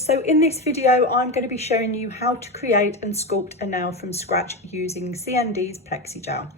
So in this video, I'm going to be showing you how to create and sculpt a nail from scratch using CND's Plexigel.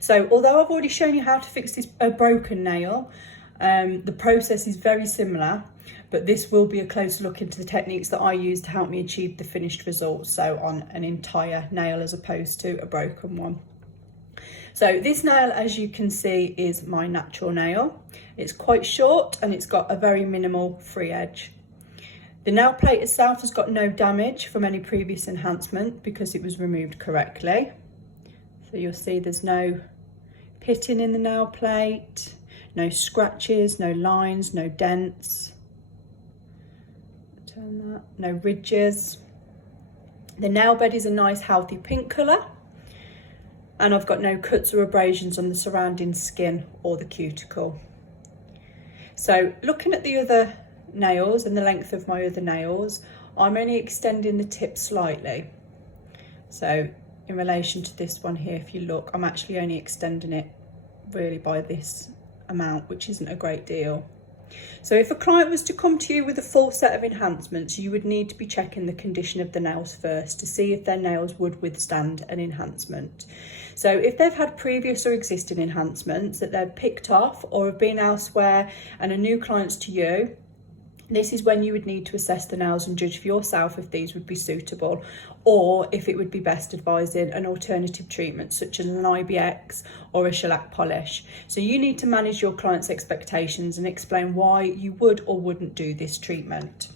So although I've already shown you how to fix a broken nail, the process is very similar, but this will be a closer look into the techniques that I use to help me achieve the finished result, so on an entire nail as opposed to a broken one. So this nail, as you can see, is my natural nail. It's quite short and it's got a very minimal free edge. The nail plate itself has got no damage from any previous enhancement because it was removed correctly. So you'll see there's no pitting in the nail plate, no scratches, no lines, no dents. Turn that. No ridges. The nail bed is a nice healthy pink colour, and I've got no cuts or abrasions on the surrounding skin or the cuticle. So looking at the other nails and the length of my other nails, I'm only extending the tip slightly. So in relation to this one here, if you look, I'm actually only extending it really by this amount, which isn't a great deal. So if a client was to come to you with a full set of enhancements, you would need to be checking the condition of the nails first to see if their nails would withstand an enhancement. So if they've had previous or existing enhancements that they've picked off or have been elsewhere and are new clients to you, this is when you would need to assess the nails and judge for yourself if these would be suitable, or if it would be best advising an alternative treatment such as an IBX or a shellac polish. So you need to manage your client's expectations and explain why you would or wouldn't do this treatment.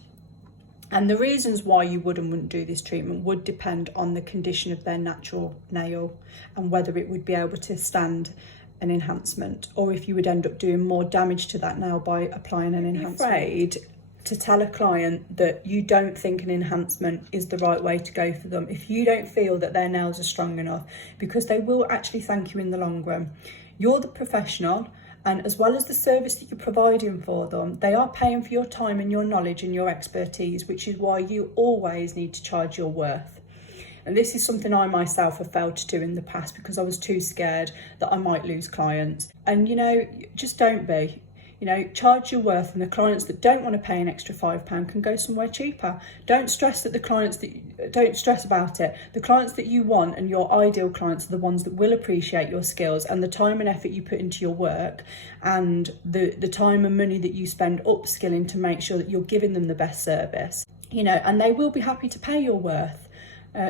And the reasons why you would and wouldn't do this treatment would depend on the condition of their natural nail and whether it would be able to stand an enhancement, or if you would end up doing more damage to that nail by applying an enhancement. Be afraid to tell a client that you don't think an enhancement is the right way to go for them if you don't feel that their nails are strong enough, because they will actually thank you in the long run. You're the professional, and as well as the service that you're providing for them, they are paying for your time and your knowledge and your expertise, which is why you always need to charge your worth. And this is something I myself have failed to do in the past because I was too scared that I might lose clients. And just don't be. Charge your worth, and the clients that don't want to pay an extra £5 can go somewhere cheaper. Don't stress about it. The clients that you want and your ideal clients are the ones that will appreciate your skills and the time and effort you put into your work, and the time and money that you spend upskilling to make sure that you're giving them the best service. And they will be happy to pay your worth.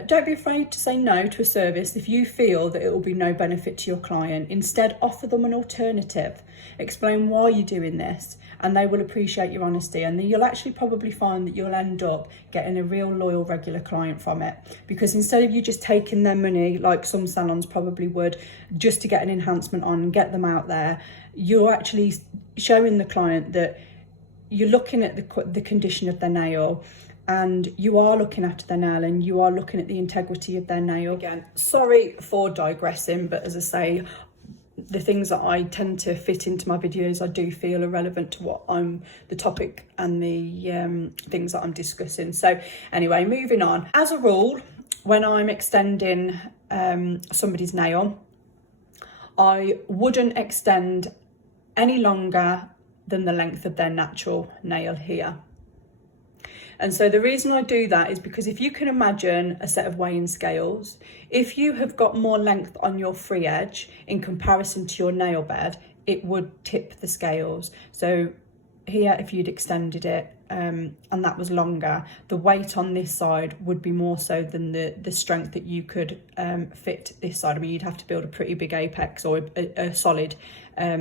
Don't be afraid to say no to a service if you feel that it will be no benefit to your client. Instead, offer them an alternative. Explain why you're doing this, and they will appreciate your honesty. And then you'll actually probably find that you'll end up getting a real loyal regular client from it, because instead of you just taking their money like some salons probably would just to get an enhancement on and get them out there, you're actually showing the client that you're looking at the condition of their nail, and you are looking after their nail, and you are looking at the integrity of their nail. Again, sorry for digressing, but as I say, the things that I tend to fit into my videos I do feel are relevant to what the topic and the things that I'm discussing. So anyway, moving on. As a rule, when I'm extending somebody's nail, I wouldn't extend any longer than the length of their natural nail here. And so the reason I do that is because if you can imagine a set of weighing scales, if you have got more length on your free edge in comparison to your nail bed, it would tip the scales. So here, if you'd extended it and that was longer, the weight on this side would be more so than the strength that you could fit this side. I mean, you'd have to build a pretty big apex or a solid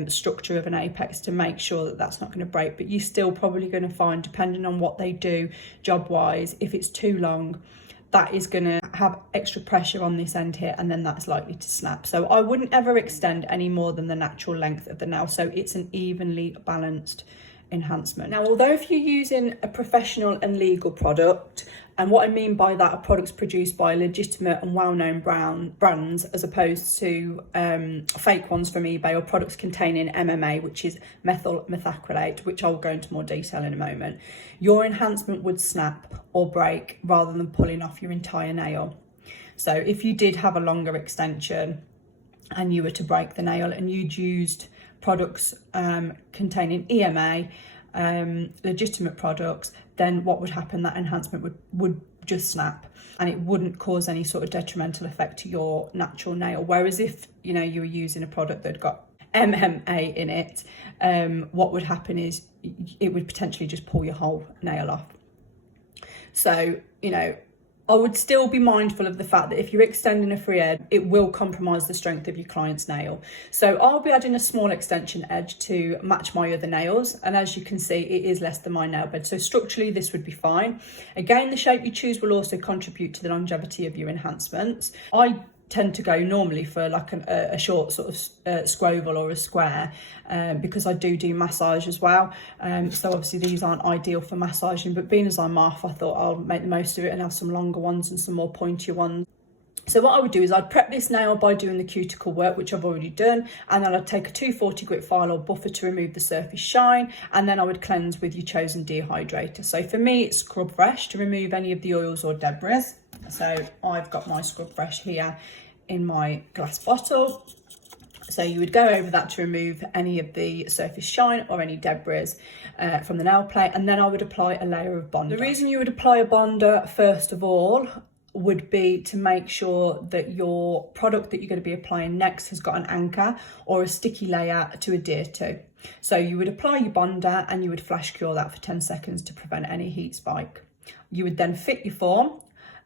structure of an apex to make sure that that's not going to break. But you're still probably going to find, depending on what they do job wise, if it's too long, that is going to have extra pressure on this end here, and then that's likely to snap. So I wouldn't ever extend any more than the natural length of the nail, so it's an evenly balanced enhancement. Now, although if you're using a professional and legal product, and what I mean by that are products produced by legitimate and well-known brands as opposed to fake ones from eBay, or products containing MMA, which is methyl methacrylate, which I'll go into more detail in a moment, your enhancement would snap or break rather than pulling off your entire nail. So if you did have a longer extension and you were to break the nail and you'd used products containing EMA, legitimate products, then what would happen, that enhancement would just snap and it wouldn't cause any sort of detrimental effect to your natural nail. Whereas if, you know, you were using a product that got MMA in it, what would happen is it would potentially just pull your whole nail off. So, you know, I would still be mindful of the fact that if you're extending a free edge, it will compromise the strength of your client's nail. So I'll be adding a small extension edge to match my other nails. And as you can see, it is less than my nail bed. So structurally, this would be fine. Again, the shape you choose will also contribute to the longevity of your enhancements. I tend to go normally for like a short sort of scroval or a square, because I do massage as well. So obviously these aren't ideal for massaging, but being as I'm off, I thought I'll make the most of it and have some longer ones and some more pointier ones. So what I would do is I'd prep this nail by doing the cuticle work, which I've already done, and then I'd take a 240 grit file or buffer to remove the surface shine, and then I would cleanse with your chosen dehydrator. So for me, it's Scrub Fresh to remove any of the oils or debris. So I've got my Scrub Fresh here in my glass bottle. So you would go over that to remove any of the surface shine or any debris from the nail plate, and then I would apply a layer of bonder. The reason you would apply a bonder first of all would be to make sure that your product that you're going to be applying next has got an anchor or a sticky layer to adhere to. So you would apply your bonder and you would flash cure that for 10 seconds to prevent any heat spike. You would then fit your form,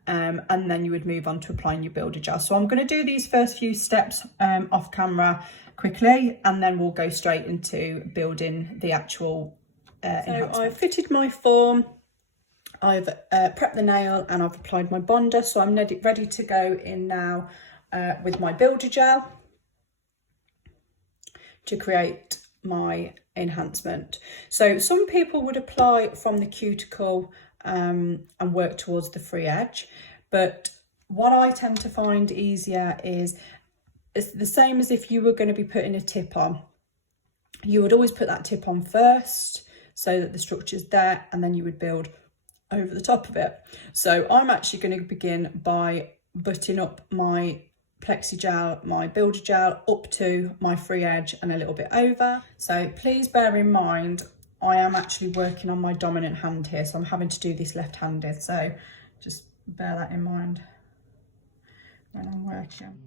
and then you would move on to applying your builder gel. So I'm going to do these first few steps off camera quickly, and then we'll go straight into building the actual enhancement. So I've fitted my form, I've prepped the nail, and I've applied my bonder. So I'm ready to go in now with my builder gel to create my enhancement. So some people would apply from the cuticle and work towards the free edge, but what I tend to find easier is it's the same as if you were going to be putting a tip on. You would always put that tip on first so that the structure's there, and then you would build over the top of it. So I'm actually going to begin by butting up my Plexigel, my builder gel, up to my free edge and a little bit over. So please bear in mind, I am actually working on my dominant hand here, so I'm having to do this left-handed, so just bear that in mind when I'm working.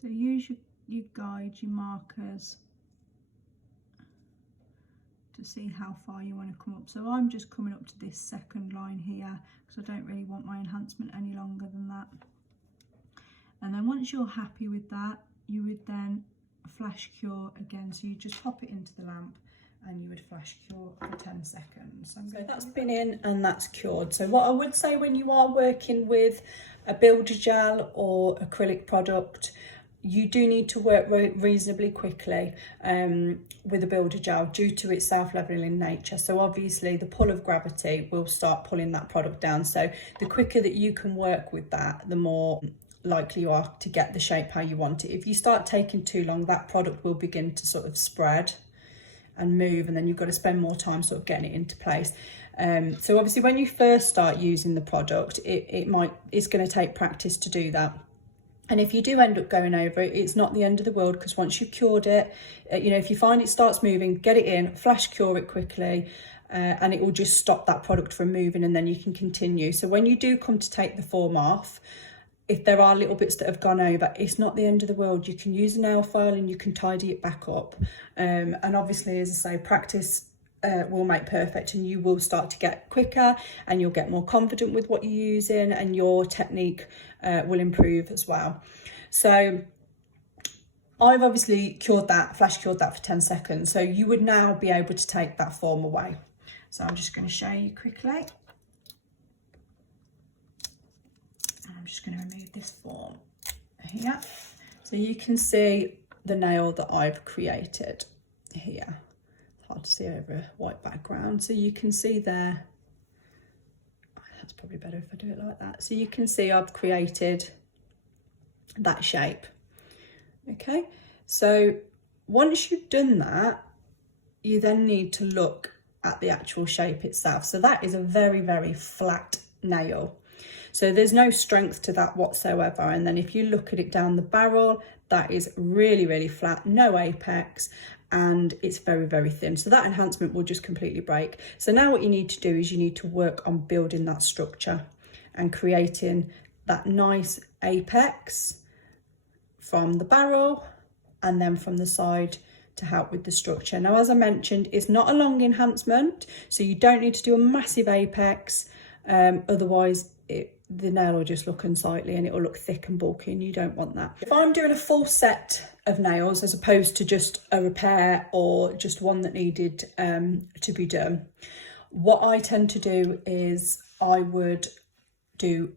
So use your guide, your markers, to see how far you want to come up. So I'm just coming up to this second line here because I don't really want my enhancement any longer than that. And then once you're happy with that, you would then flash cure again. So you just pop it into the lamp and you would flash cure for 10 seconds. So that's been in and that's cured. So what I would say when you are working with a builder gel or acrylic product, you do need to work reasonably quickly with a builder gel due to its self-leveling nature. So obviously the pull of gravity will start pulling that product down. So the quicker that you can work with that, the more likely you are to get the shape how you want it. If you start taking too long, that product will begin to sort of spread and move, and then you've got to spend more time sort of getting it into place. So obviously when you first start using the product, it's going to take practice to do that. And if you do end up going over it, it's not the end of the world, because once you've cured it, you know, if you find it starts moving, get it in, flash cure it quickly, and it will just stop that product from moving, and then you can continue. So when you do come to take the form off, if there are little bits that have gone over, it's not the end of the world. You can use a nail file and you can tidy it back up. And obviously, as I say, practice will make perfect, and you will start to get quicker and you'll get more confident with what you're using, and your technique will improve as well. So I've obviously flash cured that for 10 seconds. So you would now be able to take that form away. So I'm just going to show you quickly. I'm just going to remove this form here. So you can see the nail that I've created here. Hard to see over a white background. So you can see there, that's probably better if I do it like that. So you can see I've created that shape. Okay, so once you've done that, you then need to look at the actual shape itself. So that is a very, very flat nail. So there's no strength to that whatsoever. And then if you look at it down the barrel, that is really, really flat, no apex, and it's very, very thin. So that enhancement will just completely break. So now what you need to do is you need to work on building that structure and creating that nice apex from the barrel and then from the side to help with the structure. Now, as I mentioned, it's not a long enhancement, so you don't need to do a massive apex, otherwise the nail will just look unsightly and it will look thick and bulky, and you don't want that. If I'm doing a full set of nails as opposed to just a repair or just one that needed to be done, what I tend to do is I would do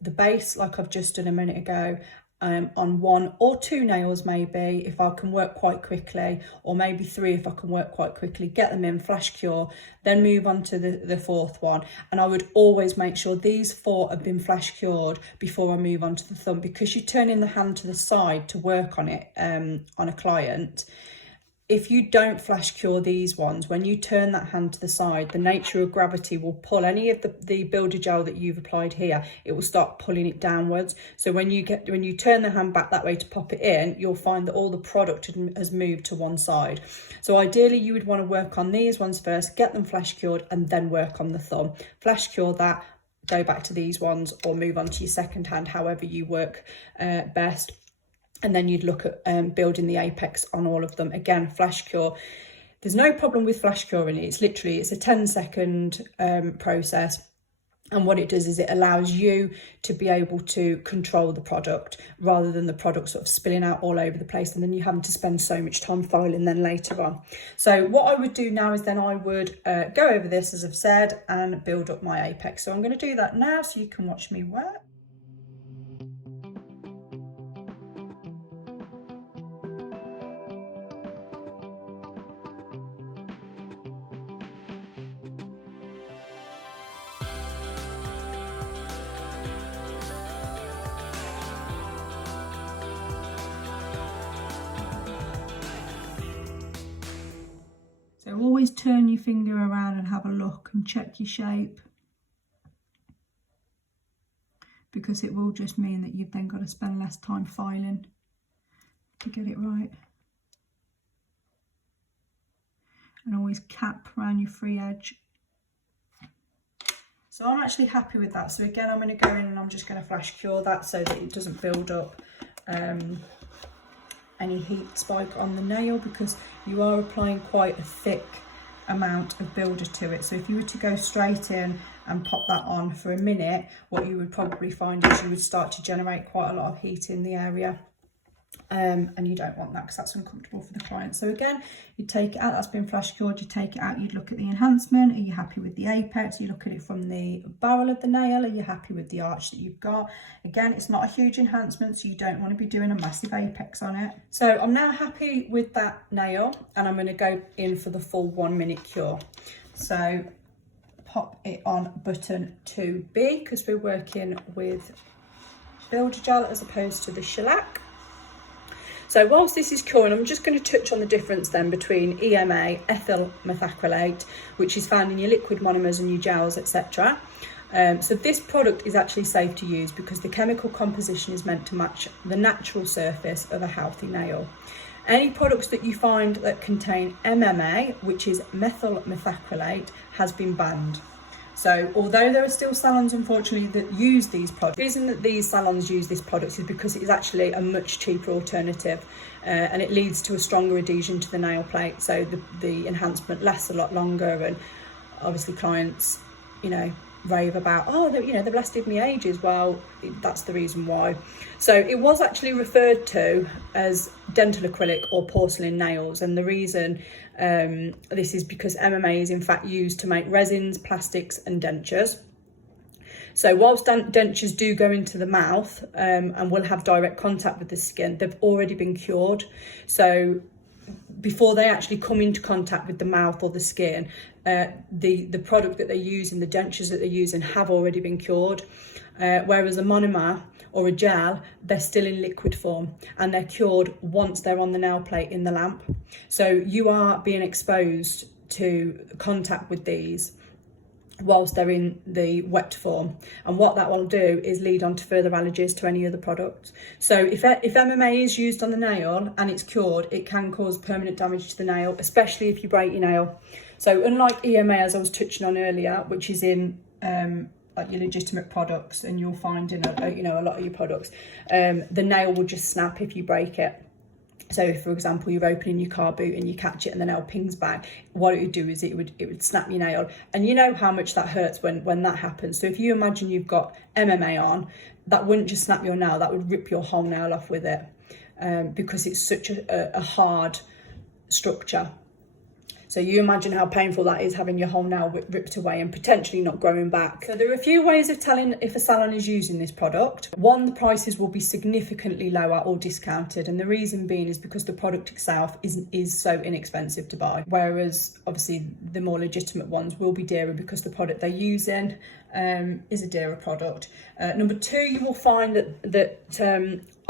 the base like I've just done a minute ago, on 1 or 2 nails maybe if I can work quite quickly, or maybe 3 if I can work quite quickly, get them in, flash cure, then move on to the 4th one. And I would always make sure these 4 have been flash cured before I move on to the thumb, because you're turning the hand to the side to work on it on a client. If you don't flash cure these ones, when you turn that hand to the side, the nature of gravity will pull any of the builder gel that you've applied here, it will start pulling it downwards. So when you turn the hand back that way to pop it in, you'll find that all the product has moved to one side. So ideally you would want to work on these ones first, get them flash cured, and then work on the thumb. Flash cure that, go back to these ones, or move on to your second hand, however you work best. And then you'd look at building the apex on all of them. Again, flash cure. There's no problem with flash curing it. It's a 10-second process. And what it does is it allows you to be able to control the product rather than the product sort of spilling out all over the place and then you having to spend so much time filing then later on. So what I would do now is then I would go over this, as I've said, and build up my apex. So I'm going to do that now so you can watch me work. So always turn your finger around and have a look and check your shape, because it will just mean that you've then got to spend less time filing to get it right. And always cap around your free edge. So I'm actually happy with that. So again, I'm going to go in and I'm just going to flash cure that so that it doesn't build up any heat spike on the nail, because you are applying quite a thick amount of builder to it. So if you were to go straight in and pop that on for a minute, what you would probably find is you would start to generate quite a lot of heat in the area. And you don't want that because that's uncomfortable for the client. So again, you take it out, that's been flash cured, you take it out, you'd look at the enhancement. Are you happy with the apex? You look at it from the barrel of the nail. Are you happy with the arch that you've got? Again, it's not a huge enhancement, so you don't want to be doing a massive apex on it. So I'm now happy with that nail and I'm going to go in for the full 1 minute cure. So pop it on button 2B because we're working with builder gel as opposed to the shellac. So whilst this is curing, I'm just going to touch on the difference then between EMA, ethyl methacrylate, which is found in your liquid monomers and your gels, etc. So this product is actually safe to use because the chemical composition is meant to match the natural surface of a healthy nail. Any products that you find that contain MMA, which is methyl methacrylate, has been banned. So although there are still salons, unfortunately, that use these products, the reason that these salons use this product is because it is actually a much cheaper alternative and it leads to a stronger adhesion to the nail plate. So the enhancement lasts a lot longer, and obviously clients, you know, rave about, oh, you know, they've lasted me ages. Well, that's the reason why. So it was actually referred to as dental acrylic or porcelain nails, and the reason this is because MMA is in fact used to make resins, plastics and dentures. So whilst dentures do go into the mouth and will have direct contact with the skin, they've already been cured. So before they actually come into contact with the mouth or the skin, the product that they're using, the dentures that they're using, have already been cured. Whereas a monomer or a gel, they're still in liquid form and they're cured once they're on the nail plate in the lamp. So you are being exposed to contact with these whilst they're in the wet form, and what that will do is lead on to further allergies to any other products. So if MMA is used on the nail and it's cured, it can cause permanent damage to the nail, especially if you break your nail. So unlike EMA, as I was touching on earlier, which is in like your legitimate products, and you'll find in a lot of your products, the nail will just snap if you break it. So if, for example, you're opening your car boot and you catch it and the nail pings back, what it would do is it would snap your nail. And you know how much that hurts when that happens. So if you imagine you've got MMA on, that wouldn't just snap your nail, that would rip your whole nail off with it, because it's such a hard structure. So you imagine how painful that is, having your whole nail ripped away and potentially not growing back. So there are a few ways of telling if a salon is using this product. One, the prices will be significantly lower or discounted, and the reason being is because the product itself is so inexpensive to buy, whereas obviously the more legitimate ones will be dearer because the product they're using is a dearer product. Number two, you will find that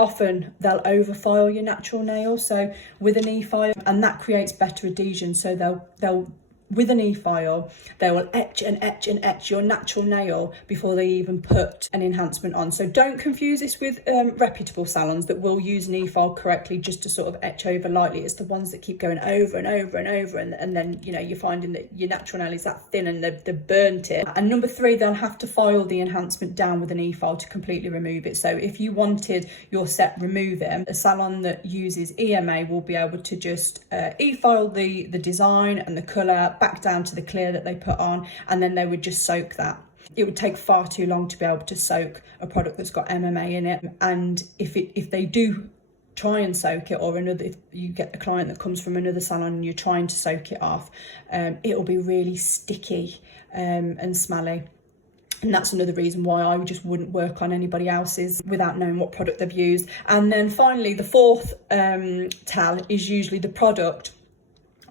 often they'll overfile your natural nail, so with an e-file, and that creates better adhesion. So they'll with an e-file, they will etch and etch and etch your natural nail before they even put an enhancement on. So don't confuse this with reputable salons that will use an e-file correctly just to sort of etch over lightly. It's the ones that keep going over and over and over, and then you're finding that your natural nail is that thin and they've burnt it. And number three, they'll have to file the enhancement down with an e-file to completely remove it. So if you wanted your set removing, a salon that uses EMA will be able to just e-file the design and the colour back down to the clear that they put on, and then they would just soak that. It would take far too long to be able to soak a product that's got MMA in it, and if they do try and soak it, or if you get a client that comes from another salon and you're trying to soak it off, it'll be really sticky and smelly. And that's another reason why I just wouldn't work on anybody else's without knowing what product they've used. And then finally, the fourth tell is usually the product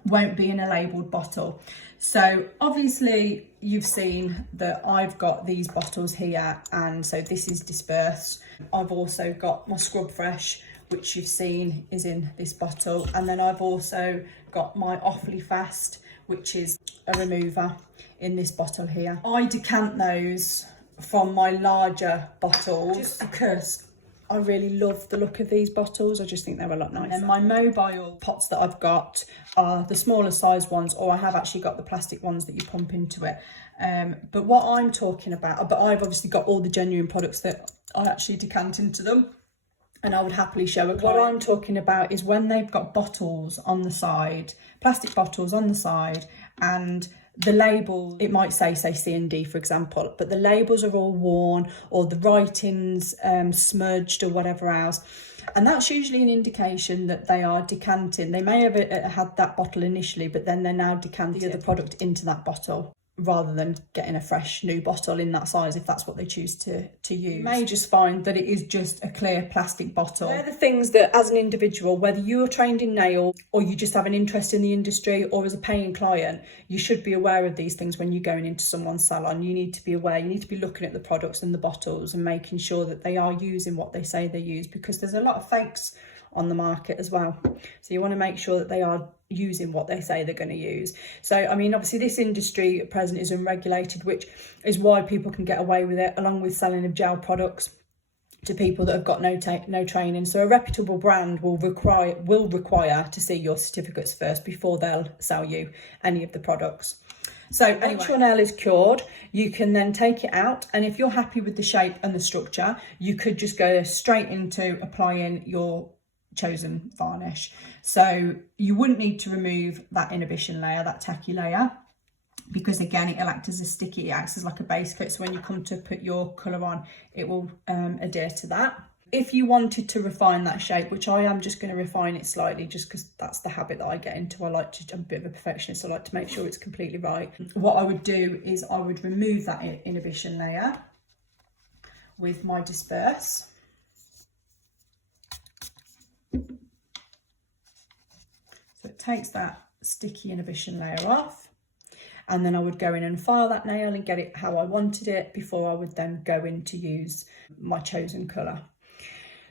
won't be in a labelled bottle. So obviously you've seen that I've got these bottles here, and so this is dispersed. I've also got my Scrub Fresh, which you've seen is in this bottle, and then I've also got my Awfully Fast, which is a remover, in this bottle here. I decant those from my larger bottles just because I really love the look of these bottles. I just think they're a lot nicer. And my mobile pots that I've got are the smaller size ones, or I have actually got the plastic ones that you pump into it. But what I'm talking about, but I've obviously got all the genuine products that I actually decant into them, and I would happily show a client. What I'm talking about is when they've got bottles on the side, plastic bottles on the side, and the label, it might say CND, for example, but the labels are all worn, or the writing's smudged or whatever else. And that's usually an indication that they are decanting. They may have had that bottle initially, but then they're now decanting the other product into that bottle, rather than getting a fresh new bottle in that size, if that's what they choose to use. You may just find that it is just a clear plastic bottle. They're the things that, as an individual, whether you are trained in nail or you just have an interest in the industry, or as a paying client, you should be aware of these things when you're going into someone's salon. You need to be aware, you need to be looking at the products and the bottles and making sure that they are using what they say they use, because there's a lot of fakes on the market as well. So you want to make sure that they are using what they say they're going to use. So I mean, obviously this industry at present is unregulated, which is why people can get away with it, along with selling of gel products to people that have got no training. So a reputable brand will require to see your certificates first before they'll sell you any of the products. So anyway, once your nail is cured, you can then take it out, and if you're happy with the shape and the structure, you could just go straight into applying your chosen varnish. So you wouldn't need to remove that inhibition layer, that tacky layer, because again, it'll act as a sticky, it acts as like a base coat. So when you come to put your colour on, it will adhere to that. If you wanted to refine that shape, which I am just going to refine it slightly, just because that's the habit that I get into. I'm a bit of a perfectionist. I like to make sure it's completely right. What I would do is I would remove that inhibition layer with my disperse. So it takes that sticky inhibition layer off, and then I would go in and file that nail and get it how I wanted it before I would then go in to use my chosen colour.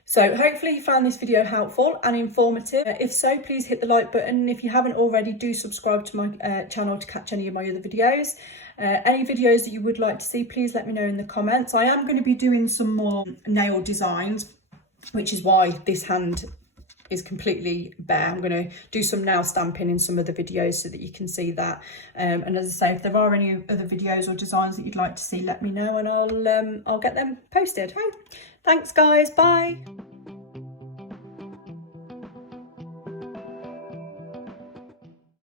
So hopefully you found this video helpful and informative. If so, please hit the like button. If you haven't already, do subscribe to my channel to catch any of my other videos. Any videos that you would like to see, please let me know in the comments. I am going to be doing some more nail designs, which is why this hand is completely bare. I'm going to do some nail stamping in some of the videos so that you can see that. And as I say, if there are any other videos or designs that you'd like to see, let me know and I'll get them posted. Hey, thanks guys, bye.